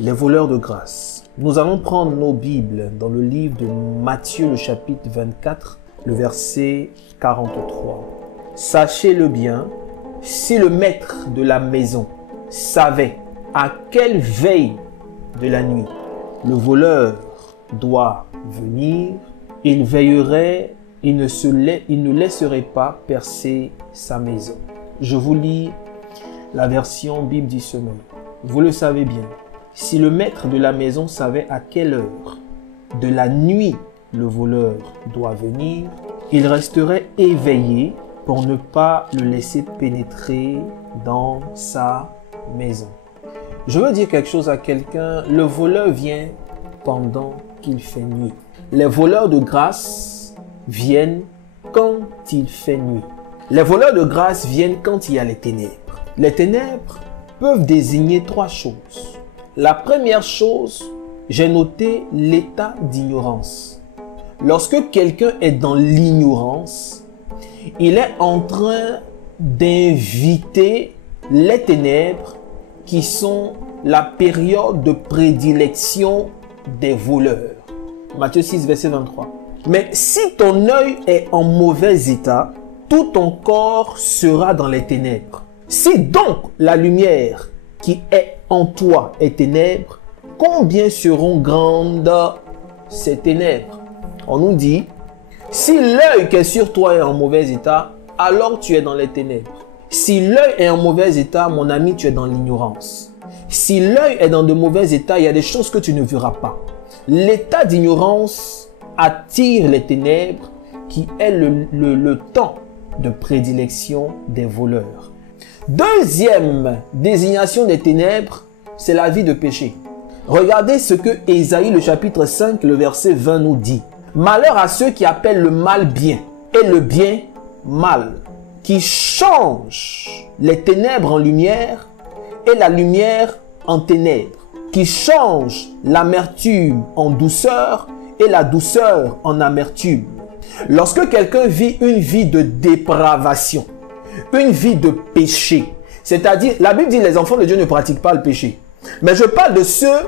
Les voleurs de grâce. Nous allons prendre nos Bibles dans le livre de Matthieu, le chapitre 24, le verset 43. Sachez-le bien, si le maître de la maison savait à quelle veille de la nuit le voleur doit venir, il veillerait, il ne laisserait pas percer sa maison. Je vous lis la version Bible du Semeur. Vous le savez bien. Si le maître de la maison savait à quelle heure de la nuit le voleur doit venir, il resterait éveillé pour ne pas le laisser pénétrer dans sa maison. Je veux dire quelque chose à quelqu'un. Le voleur vient pendant qu'il fait nuit. Les voleurs de grâce viennent quand il fait nuit. Les voleurs de grâce viennent quand il y a les ténèbres. Les ténèbres peuvent désigner trois choses. La première chose, j'ai noté l'état d'ignorance. Lorsque quelqu'un est dans l'ignorance, il est en train d'inviter les ténèbres qui sont la période de prédilection des voleurs. Matthieu 6, verset 23. Mais si ton œil est en mauvais état, tout ton corps sera dans les ténèbres. Si donc la lumière qui est en toi est ténèbres, combien seront grandes ces ténèbres? On nous dit, si l'œil qui est sur toi est en mauvais état, alors tu es dans les ténèbres. Si l'œil est en mauvais état, mon ami, tu es dans l'ignorance. Si l'œil est dans de mauvais états, il y a des choses que tu ne verras pas. L'état d'ignorance attire les ténèbres qui est le temps de prédilection des voleurs. Deuxième désignation des ténèbres, c'est la vie de péché. Regardez ce que Ésaïe, le chapitre 5, le verset 20 nous dit. Malheur à ceux qui appellent le mal bien et le bien mal, qui changent les ténèbres en lumière et la lumière en ténèbres, qui changent l'amertume en douceur et la douceur en amertume. Lorsque quelqu'un vit une vie de dépravation, une vie de péché, c'est-à-dire, la Bible dit les enfants de Dieu ne pratiquent pas le péché. Mais je parle de ceux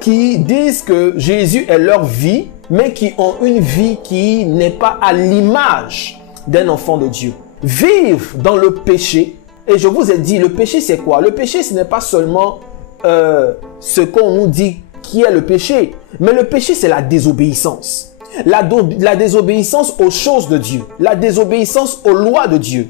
qui disent que Jésus est leur vie, mais qui ont une vie qui n'est pas à l'image d'un enfant de Dieu. Vivre dans le péché, et je vous ai dit, le péché c'est quoi? Le péché ce n'est pas seulement ce qu'on nous dit qui est le péché, mais le péché c'est la désobéissance. La désobéissance aux choses de Dieu, la désobéissance aux lois de Dieu.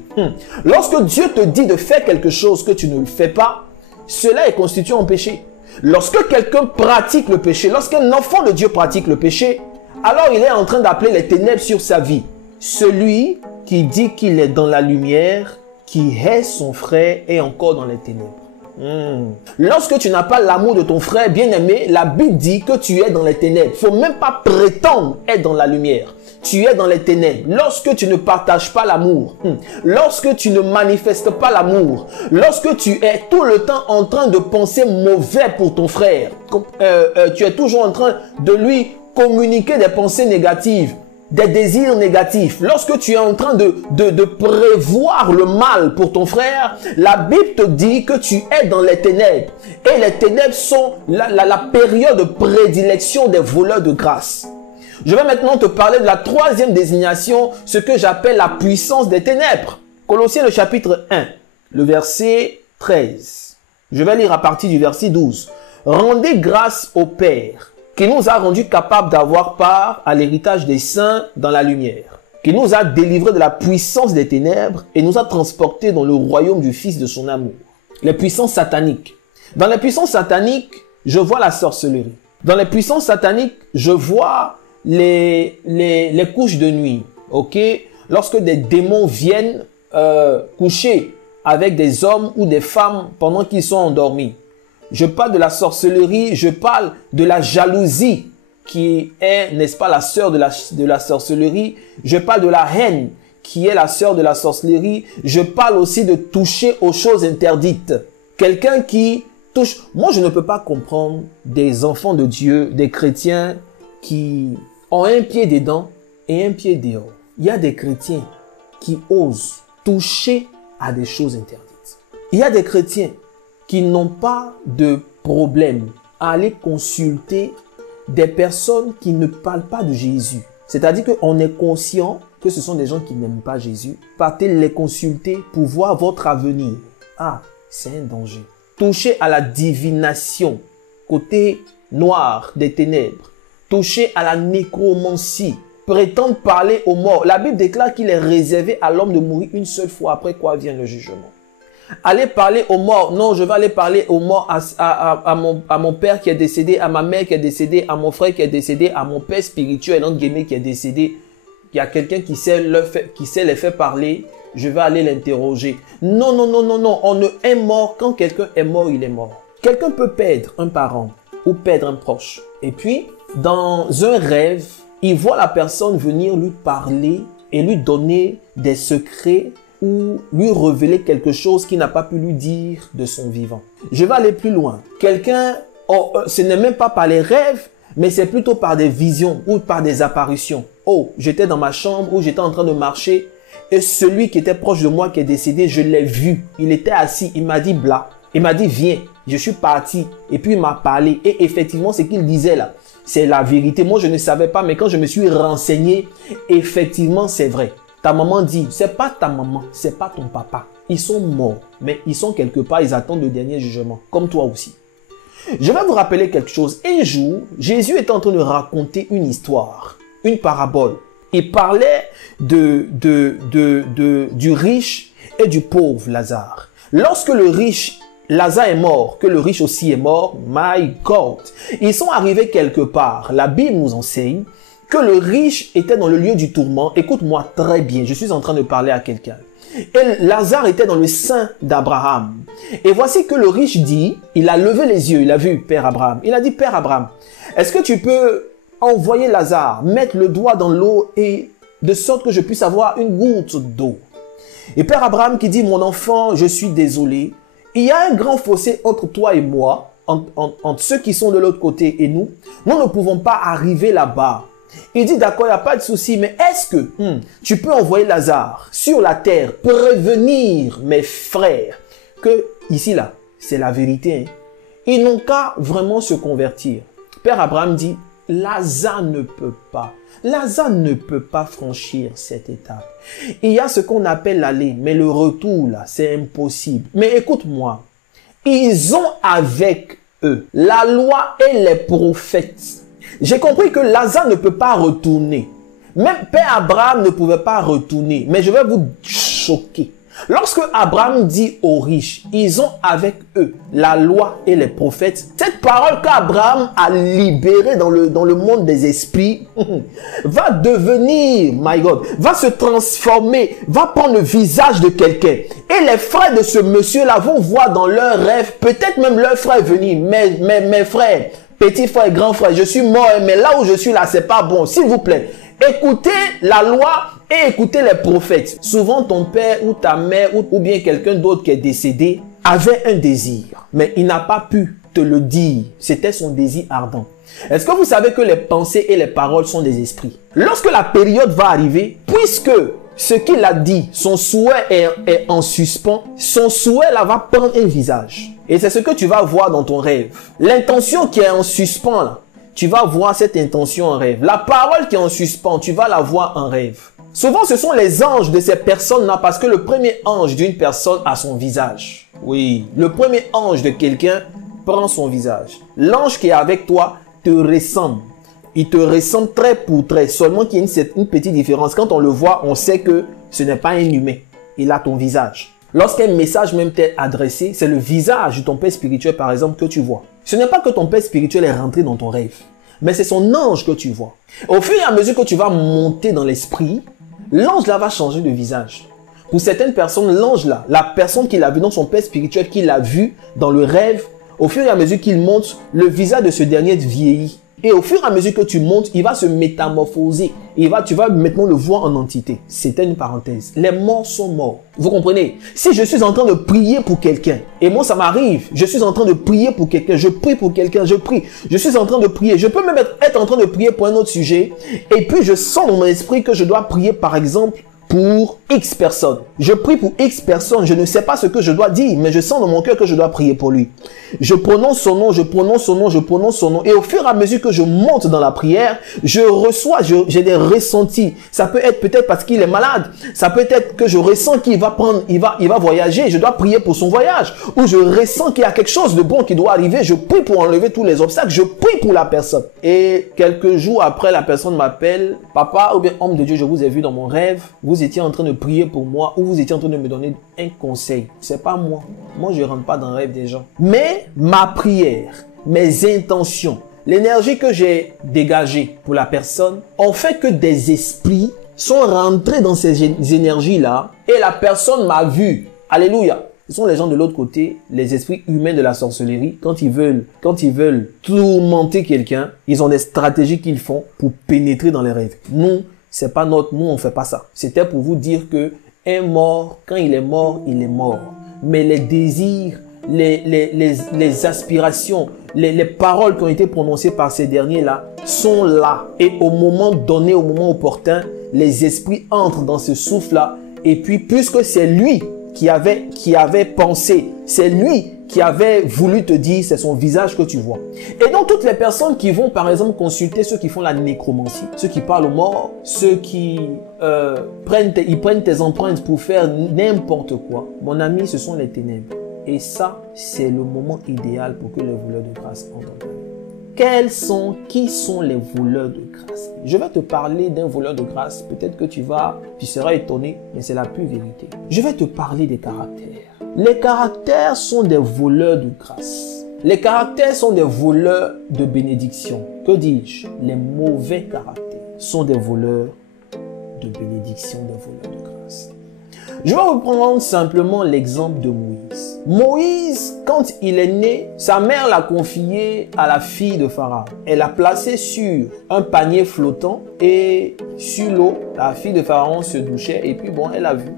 Lorsque Dieu te dit de faire quelque chose que tu ne le fais pas, cela est constitué en péché. Lorsque quelqu'un pratique le péché, lorsqu'un enfant de Dieu pratique le péché, alors il est en train d'appeler les ténèbres sur sa vie. Celui qui dit qu'il est dans la lumière, qui hait son frère, est encore dans les ténèbres. Lorsque tu n'as pas l'amour de ton frère bien-aimé, la Bible dit que tu es dans les ténèbres. Il ne faut même pas prétendre être dans la lumière. Tu es dans les ténèbres. Lorsque tu ne partages pas l'amour, lorsque tu ne manifestes pas l'amour, lorsque tu es tout le temps en train de penser mauvais pour ton frère, tu es toujours en train de lui communiquer des pensées négatives, des désirs négatifs, lorsque tu es en train de prévoir le mal pour ton frère, la Bible te dit que tu es dans les ténèbres. Et les ténèbres sont la période de prédilection des voleurs de grâce. Je vais maintenant te parler de la troisième désignation, ce que j'appelle la puissance des ténèbres. Colossiens le chapitre 1, le verset 13. Je vais lire à partir du verset 12. Rendez grâce au Père, qui nous a rendus capables d'avoir part à l'héritage des saints dans la lumière, qui nous a délivrés de la puissance des ténèbres et nous a transportés dans le royaume du Fils de son amour. Les puissances sataniques. Dans les puissances sataniques, je vois la sorcellerie. Dans les puissances sataniques, je vois les couches de nuit. Ok? Lorsque des démons viennent coucher avec des hommes ou des femmes pendant qu'ils sont endormis. Je parle de la sorcellerie, je parle de la jalousie qui est, n'est-ce pas, la sœur de la sorcellerie. Je parle de la haine qui est la sœur de la sorcellerie. Je parle aussi de toucher aux choses interdites. Quelqu'un qui touche... Moi, je ne peux pas comprendre des enfants de Dieu, des chrétiens qui ont un pied dedans et un pied dehors. Il y a des chrétiens qui osent toucher à des choses interdites. Il y a des chrétiens qui n'ont pas de problème à aller consulter des personnes qui ne parlent pas de Jésus. C'est-à-dire qu'on est conscient que ce sont des gens qui n'aiment pas Jésus. Partez les consulter pour voir votre avenir. Ah, c'est un danger. Toucher à la divination, côté noir des ténèbres. Toucher à la nécromancie. Prétendre parler aux morts. La Bible déclare qu'il est réservé à l'homme de mourir une seule fois, après quoi vient le jugement. Aller parler aux morts. Non, je vais aller parler aux morts à mon père qui est décédé, à ma mère qui est décédée, à mon frère qui est décédé, à mon père spirituel, entre guillemets, qui est décédé. Il y a quelqu'un qui sait les faire parler. Je vais aller l'interroger. Non, non, non, non, non. On ne est mort. Quand quelqu'un est mort, il est mort. Quelqu'un peut perdre un parent ou perdre un proche. Et puis, dans un rêve, il voit la personne venir lui parler et lui donner des secrets ou lui révéler quelque chose qu'il n'a pas pu lui dire de son vivant. Je vais aller plus loin. Quelqu'un, ce n'est même pas par les rêves, mais c'est plutôt par des visions ou par des apparitions. Oh, j'étais dans ma chambre ou j'étais en train de marcher et celui qui était proche de moi qui est décédé, je l'ai vu. Il était assis, il m'a dit bla. Il m'a dit viens. Je suis parti et puis il m'a parlé et effectivement ce qu'il disait là, c'est la vérité. Moi je ne savais pas, mais quand je me suis renseigné, effectivement c'est vrai. Ta maman dit, c'est pas ta maman, c'est pas ton papa. Ils sont morts, mais ils sont quelque part, ils attendent le dernier jugement, comme toi aussi. Je vais vous rappeler quelque chose. Un jour, Jésus était en train de raconter une histoire, une parabole. Il parlait du riche et du pauvre Lazare. Lorsque le riche Lazare est mort, que le riche aussi est mort, my God, ils sont arrivés quelque part. La Bible nous enseigne que le riche était dans le lieu du tourment. Écoute-moi très bien, je suis en train de parler à quelqu'un. Et Lazare était dans le sein d'Abraham. Et voici que le riche dit, il a levé les yeux, il a vu Père Abraham. Il a dit, Père Abraham, est-ce que tu peux envoyer Lazare, mettre le doigt dans l'eau et de sorte que je puisse avoir une goutte d'eau? Et Père Abraham qui dit, mon enfant, je suis désolé. Il y a un grand fossé entre toi et moi, entre ceux qui sont de l'autre côté et nous. Nous ne pouvons pas arriver là-bas. Il dit, d'accord, il n'y a pas de souci, mais est-ce que tu peux envoyer Lazare sur la terre, prévenir mes frères que, ici, là, c'est la vérité. Hein. Ils n'ont qu'à vraiment se convertir. Père Abraham dit, Lazare ne peut pas. Lazare ne peut pas franchir cette étape. Il y a ce qu'on appelle l'aller, mais le retour, là, c'est impossible. Mais écoute-moi, ils ont avec eux la loi et les prophètes. J'ai compris que Lazare ne peut pas retourner. Même Père Abraham ne pouvait pas retourner. Mais je vais vous choquer. Lorsque Abraham dit aux riches, ils ont avec eux la loi et les prophètes, cette parole qu'Abraham a libérée dans le monde des esprits va devenir, my God, va se transformer, va prendre le visage de quelqu'un. Et les frères de ce monsieur-là vont voir dans leurs rêves, peut-être même leur frère venir, mes frères, petits frères, grands frères, je suis mort, mais là où je suis là, c'est pas bon. S'il vous plaît, écoutez la loi et écoutez les prophètes. Souvent, ton père ou ta mère ou bien quelqu'un d'autre qui est décédé avait un désir, mais il n'a pas pu te le dire. C'était son désir ardent. Est-ce que vous savez que les pensées et les paroles sont des esprits? Lorsque la période va arriver, puisque ce qu'il a dit, son souhait est en suspens, son souhait là va prendre un visage. Et c'est ce que tu vas voir dans ton rêve. L'intention qui est en suspens là, tu vas voir cette intention en rêve. La parole qui est en suspens, tu vas la voir en rêve. Souvent, ce sont les anges de ces personnes-là parce que le premier ange d'une personne a son visage. Oui, le premier ange de quelqu'un prend son visage. L'ange qui est avec toi te ressemble. Il te ressemble trait pour trait, seulement qu'il y a une petite différence. Quand on le voit, on sait que ce n'est pas un humain. Il a ton visage. Lorsqu'un message même t'est adressé, c'est le visage de ton père spirituel, par exemple, que tu vois. Ce n'est pas que ton père spirituel est rentré dans ton rêve, mais c'est son ange que tu vois. Au fur et à mesure que tu vas monter dans l'esprit, l'ange là va changer de visage. Pour certaines personnes, l'ange là, la personne qui l'a vu dans son père spirituel, qui l'a vu dans le rêve, au fur et à mesure qu'il monte, le visage de ce dernier vieillit. Et au fur et à mesure que tu montes, il va se métamorphoser. Tu vas maintenant le voir en entité. C'était une parenthèse. Les morts sont morts. Vous comprenez? Si je suis en train de prier pour quelqu'un, et moi ça m'arrive, je suis en train de prier pour quelqu'un, je prie pour quelqu'un, je prie, je suis en train de prier. Je peux même être en train de prier pour un autre sujet, et puis je sens dans mon esprit que je dois prier par exemple pour X personnes. Je prie pour X personnes. Je ne sais pas ce que je dois dire, mais je sens dans mon cœur que je dois prier pour lui. Je prononce son nom, je prononce son nom, je prononce son nom. Et au fur et à mesure que je monte dans la prière, je reçois, j'ai des ressentis. Ça peut être peut-être parce qu'il est malade. Ça peut être que je ressens qu'il va prendre, il va voyager. Je dois prier pour son voyage. Ou je ressens qu'il y a quelque chose de bon qui doit arriver. Je prie pour enlever tous les obstacles. Je prie pour la personne. Et quelques jours après, la personne m'appelle. Papa ou bien homme de Dieu, je vous ai vu dans mon rêve. Vous étiez en train de prier pour moi ou vous étiez en train de me donner un conseil. C'est pas moi. Moi, je ne rentre pas dans le rêve des gens. Mais ma prière, mes intentions, l'énergie que j'ai dégagée pour la personne ont fait que des esprits sont rentrés dans ces énergies-là et la personne m'a vu. Alléluia. Ce sont les gens de l'autre côté, les esprits humains de la sorcellerie. Quand ils veulent tourmenter quelqu'un, ils ont des stratégies qu'ils font pour pénétrer dans les rêves. Nous, c'est pas nous on fait pas ça. C'était pour vous dire que un mort, quand il est mort, il est mort. Mais les désirs, les aspirations, les paroles qui ont été prononcées par ces derniers-là sont là. Et au moment donné, au moment opportun, les esprits entrent dans ce souffle-là. Et puis, puisque c'est lui qui avait pensé, c'est lui qui avait voulu te dire, c'est son visage que tu vois. Et donc, toutes les personnes qui vont, par exemple, consulter ceux qui font la nécromancie, ceux qui parlent aux morts, ceux qui prennent tes empreintes pour faire n'importe quoi, mon ami, ce sont les ténèbres. Et ça, c'est le moment idéal pour que les voleurs de grâce entrent dans ta vie. Qui sont les voleurs de grâce? Je vais te parler d'un voleur de grâce. Peut-être que tu seras étonné, mais c'est la pure vérité. Je vais te parler des caractères. Les caractères sont des voleurs de grâce. Les caractères sont des voleurs de bénédiction. Que dis-je? Les mauvais caractères sont des voleurs de bénédiction, des voleurs de grâce. Je vais reprendre simplement l'exemple de Moïse. Moïse, quand il est né, sa mère l'a confié à la fille de Pharaon. Elle l'a placé sur un panier flottant et sur l'eau, la fille de Pharaon se douchait et puis bon, elle a vu.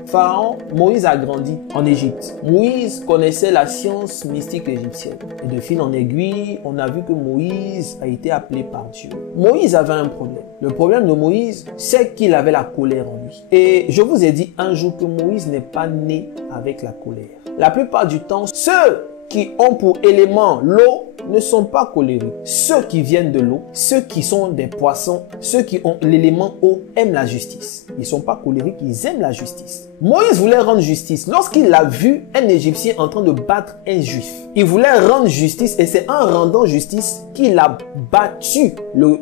Moïse a grandi en Égypte. Moïse connaissait la science mystique égyptienne. Et de fil en aiguille, on a vu que Moïse a été appelé par Dieu. Moïse avait un problème. Le problème de Moïse, c'est qu'il avait la colère en lui. Et je vous ai dit un jour que Moïse n'est pas né avec la colère. La plupart du temps, ceux qui ont pour élément l'eau ne sont pas colériques. Ceux qui viennent de l'eau, ceux qui sont des poissons, ceux qui ont l'élément eau aiment la justice. Ils ne sont pas colériques, ils aiment la justice. Moïse voulait rendre justice. Lorsqu'il a vu un Égyptien en train de battre un Juif, il voulait rendre justice et c'est en rendant justice qu'il a battu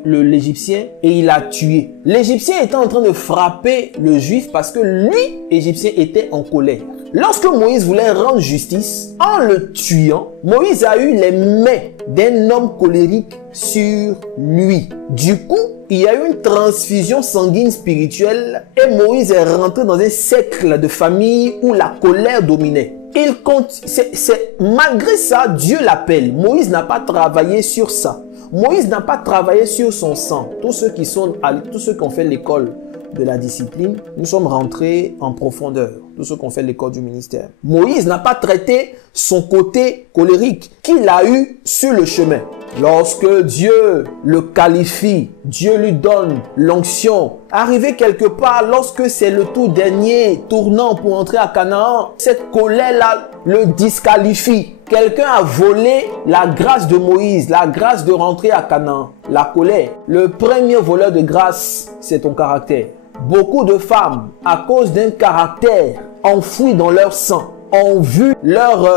l'Égyptien et il l'a tué. L'Égyptien était en train de frapper le Juif parce que lui, Égyptien, était en colère. Lorsque Moïse voulait rendre justice, en le tuant, Moïse a eu les mains d'un homme colérique sur lui. Du coup, il y a eu une transfusion sanguine spirituelle et Moïse est rentré dans un cercle de famille où la colère dominait. Malgré ça, Dieu l'appelle. Moïse n'a pas travaillé sur ça. Moïse n'a pas travaillé sur son sang. Tous ceux qui ont fait l'école de la discipline, nous sommes rentrés en profondeur. Tous ceux qui ont fait l'école du ministère. Moïse n'a pas traité son côté colérique qu'il a eu sur le chemin. Lorsque Dieu le qualifie, Dieu lui donne l'onction. Arrivé quelque part, lorsque c'est le tout dernier tournant pour entrer à Canaan, cette colère-là le disqualifie. Quelqu'un a volé la grâce de Moïse, la grâce de rentrer à Canaan. La colère. Le premier voleur de grâce, c'est ton caractère. Beaucoup de femmes, à cause d'un caractère enfoui dans leur sang, ont vu leur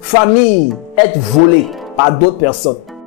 famille être volée par d'autres personnes.